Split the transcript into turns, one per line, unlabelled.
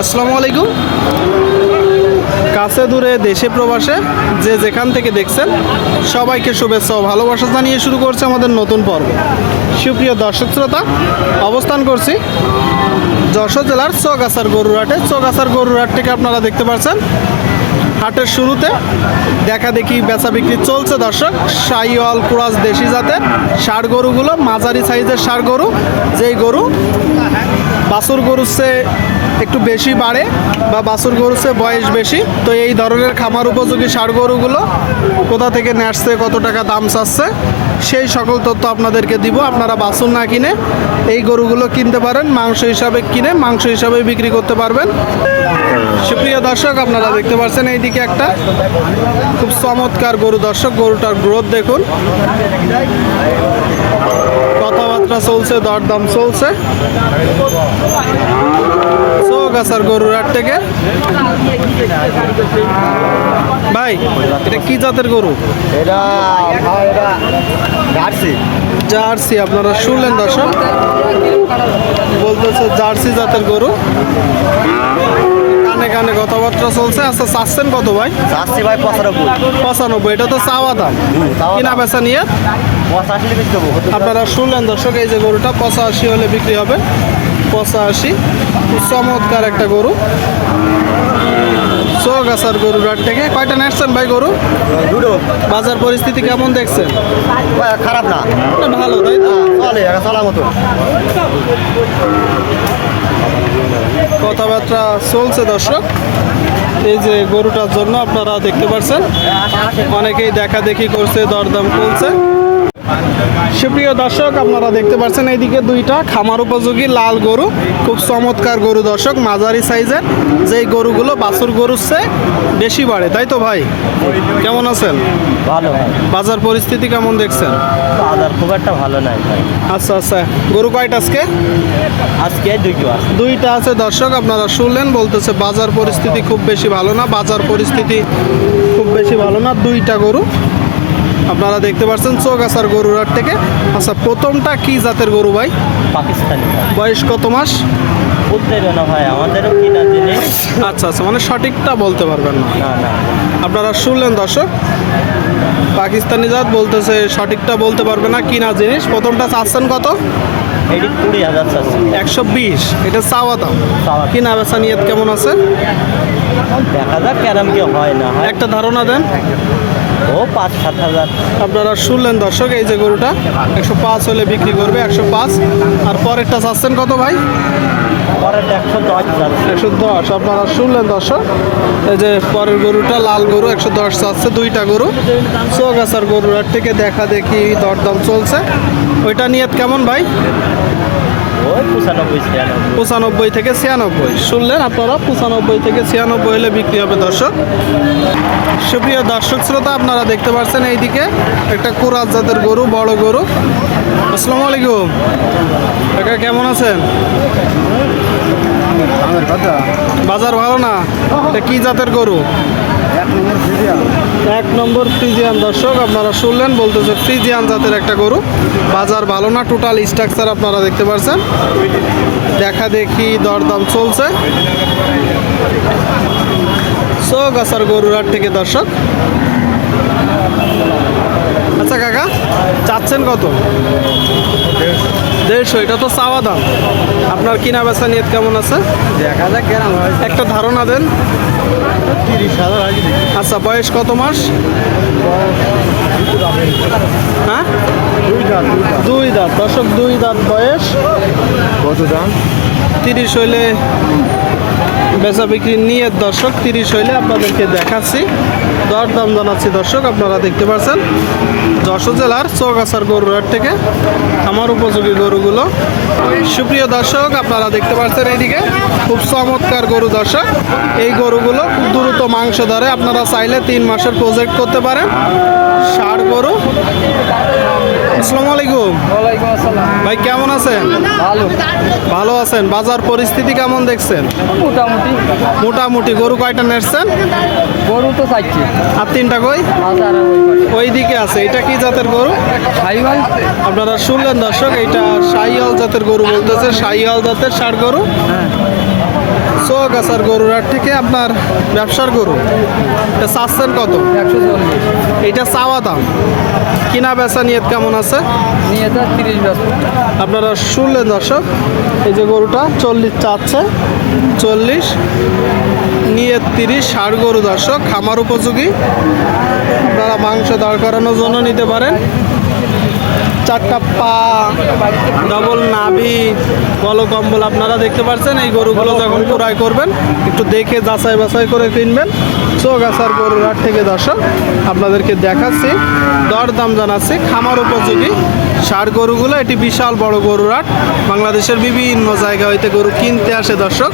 আসসালামু আলাইকুম। কাছে দূরে দেশে প্রবাসে যে যেখান থেকে দেখছেন, সবাইকে শুভেচ্ছা ও ভালোবাসা জানিয়ে শুরু করছে আমাদের নতুন পর্ব। সুপ্রিয় দর্শক শ্রোতা, অবস্থান করছি যশোর জেলার চৌগাছার গরুরহাটে। চৌগাছার গরুরহাট থেকে আপনারা দেখতে পাচ্ছেন, হাটের শুরুতে দেখা দেখি বেচা বিক্রি চলছে দর্শক। সাইওয়াল, কুরাস, দেশি জাতের ষাড় গরুগুলো, মাঝারি সাইজের ষাড় গরু। যেই গরু বাছুর গরুর চেয়ে একটু বেশি বাড়ে বা বাছুর চেয়ে বয়স বেশি। তো এই ধরনের খামার উপযোগী ষাড় গরুগুলো কোথা থেকে নেসছে কত টাকা দাম চাচ্ছে, সেই সকল তথ্য আপনাদেরকে দিব। আপনারা বাছুর না কিনে এই গরুগুলো কিনতে পারেন, মাংস হিসাবে কিনে মাংস হিসাবে বিক্রি করতে পারবেন। সুপ্রিয় দর্শক, আপনারা দেখতে পাচ্ছেন এইদিকে একটা খুব চমৎকার গরু। দর্শক, গরুটার গ্রোথ দেখুন। চলছে দরদাম চলছে। চৌগাছার গরুর হাট থেকে। ভাই এটা কি জাতের গরু?
এটা জার্সি।
জার্সি আপনারা শুনলেন দর্শক? বলতেছে জার্সি জাতের গরু। চলছে আচ্ছা চাচ্ছেন কত ভাই?
জার্সি ভাই পঁচানব্বই।
পঁচানব্বই এটা তো চাওয়া দাম। কিনা। বেচা নিয়ে? আপনারা শুনলেন দর্শক এই যে গরুটা পঁচাশি হলে বিক্রি হবে। পঁচাশি চমৎকার একটা গরু। চৌগাছার গরুর হাট থেকে। কয়টা নেসছেন ভাই গরু?
দুটো।
বাজার পরিস্থিতি কেমন দেখছেন?
খারাপ না।
ভালো তাই তো?
হ্যাঁ, চলে চলার মতো।
কথাবার্তা চলছে দর্শক। এই যে গরুটার জন্য আপনারা দেখতে পাচ্ছেন অনেকেই দেখা দেখি করছে দরদাম চলছে সুপ্রিয় দর্শক আপনারা দেখতে পাচ্ছেন এইদিকে দুইটা খামার উপযোগী লাল গরু খুব চমৎকার গরু দর্শক মাঝারি সাইজের। যেই গরুগুলো বাছুর গরুর চেয়ে বেশি বাড়ে তাই তো ভাই? কেমন আছেন?
ভালো
বাজার পরিস্থিতি কেমন দেখছেন?
বাজার খুব একটা ভালো নাই ভাই।
আচ্ছা আচ্ছা। গরু কয়টা আজকে?
আজকে দুইটো আছে।
দুইটা আছে দর্শক আপনারা শুনলেন বলতেছে বাজার পরিস্থিতি খুব বেশি ভালো না বাজার পরিস্থিতি খুব বেশি ভালো না দুইটা গরু। আপনারা দেখতে পাচ্ছেন চৌগাছার গরুর হাট থেকে। আচ্ছা প্রথমটা কি জাতের গরু ভাই?
পাকিস্তানি
বয়স কত মাস?
ভাই আমাদেরও কিনা জিনিস
আচ্ছা আচ্ছা মানে সঠিকটা বলতে পারবেন না।
না না।
আপনারা শুনলেন দর্শক? পাকিস্তানি জাত বলতেছে সঠিকটা বলতে পারবে না কিনা জিনিস? প্রথমটা চাচ্ছেন কত?
এটি কুড়ি হাজার চাচ্ছে।
একশো বিশ। এটা চাওয়া দাম। কিনা বেচা নিয়ত কেমন আছে?
দেখা যাক কেরাম কি হয় না
একটা ধারণা দেন।
ও পাঁচ সাত হাজার।
আপনারা শুনলেন দর্শক এই যে গরুটা একশো পাঁচ হলে বিক্রি করবে একশো পাঁচ। আর পরেরটা চাচ্ছেন কত ভাই?
একশো দশ
একশো দশ আপনারা শুনলেন দর্শক এই যে পরের গরুটা লাল গরু একশো দশ চাচ্ছে দুইটা গরু। চৌগাছার গরুর থেকে দেখা দেখি দরদাম চলছে। ওইটা নিয়ত কেমন ভাই?
পঁচানব্বই
থেকে ছিয়ানব্বই। শুনলেন আপনারা পঁচানব্বই থেকে ছিয়ানব্বই হলে বিক্রি হবে দর্শক। সুপ্রিয় দর্শক শ্রোতা আপনারা দেখতে পাচ্ছেন এইদিকে একটা কুরাজ জাতের গরু বড় গরু। আসসালামু আলাইকুম। কাকা কেমন আছেন? বাজার ভালো না? এটা কি জাতের গরু? এক নম্বর ফ্রিজিয়ান দর্শক আপনারা শুনলেন বলতেছে ফ্রিজিয়ান জাতের একটা গরু। বাজার ভালো না টোটাল স্ট্রাকচার আপনারা দেখতে পাচ্ছেন দেখা দেখি দরদাম চলছে। চৌগাছার গরুর হাট থেকে দর্শক। আচ্ছা কাকা চাচ্ছেন কত? দেড়শো এটা তো চাওয়া দাম। আপনার কিনা বেচা নিয়ে কেমন আছে?
দেখা যাক
একটা ধারণা দেন। আচ্ছা বয়স কত মাস? হ্যাঁ?
দুই
দাঁত দশক দুই দাঁত বয়স?
কত দাম?
তিরিশ হইলে বেচা বিক্রি নিয়ে দর্শক তিরিশ হইলে আপনাদেরকে দেখাচ্ছি। দর দাম জানাচ্ছি দর্শক, আপনারা দেখতে পাচ্ছেন যশোর জেলার চৌগাছার গরুর হাট থেকে আমার উপযোগী গরুগুলো। সুপ্রিয় দর্শক, আপনারা দেখতে পাচ্ছেন এইদিকে, খুব চমৎকার গরু দর্শক। এই গরুগুলো খুব দ্রুত মাংস ধরে, আপনারা চাইলে তিন মাসের প্রজেক্ট করতে পারেন। ষাট গরু আসসালামু আলাইকুম।
ওয়ালাইকুম আসসালাম।
ভাই কেমন আছেন?
ভালো।
ভালো আছেন। বাজার পরিস্থিতি কেমন দেখছেন?
মোটামুটি।
মোটামুটি। গরু কয়টা নেসছেন
গরু তো চাইছে
আর তিনটা কই?
হাজার
ওই দিকে আছে। এটা কি জাতের গরু?
সাইবাল
আপনারা শুনলেন দর্শক এইটা শাহিয়াল জাতের গরু বলতেছে। শাহিয়াল জাতের ষাট গরু।
হ্যাঁ।
চৌগাছার গরুর হাট থেকে আপনার ব্যবসার গরু। এটা চাচ্ছেন কত?
একশো চল্লিশ।
এটা চাওয়া দাম। কিনা বেচা নিয়ত কেমন আছে?
তিরিশ
আপনারা শুনলেন দর্শক এই যে গরুটা চল্লিশ চাচ্ছে চল্লিশ নিয়ে তিরিশ ষাট গরু দর্শক খামার উপযোগী। আপনারা মাংস দাঁড় করানোর জন্য নিতে পারেন। চারটা পা ডবল নাভি বলো কম্বল আপনারা দেখতে পাচ্ছেন, এই গরুগুলো যখন ক্রয় করবেন, একটু দেখে যাচাই বাছাই করে কিনবেন। চৌগাছার গরুর হাট থেকে দর্শক, আপনাদেরকে দেখাচ্ছি দর দাম জানাচ্ছি, খামার উপযোগী সার গরুগুলো, এটি বিশাল বড় গরুর হাট। বাংলাদেশের বিভিন্ন জায়গা হইতে গরু কিনতে আসে দর্শক।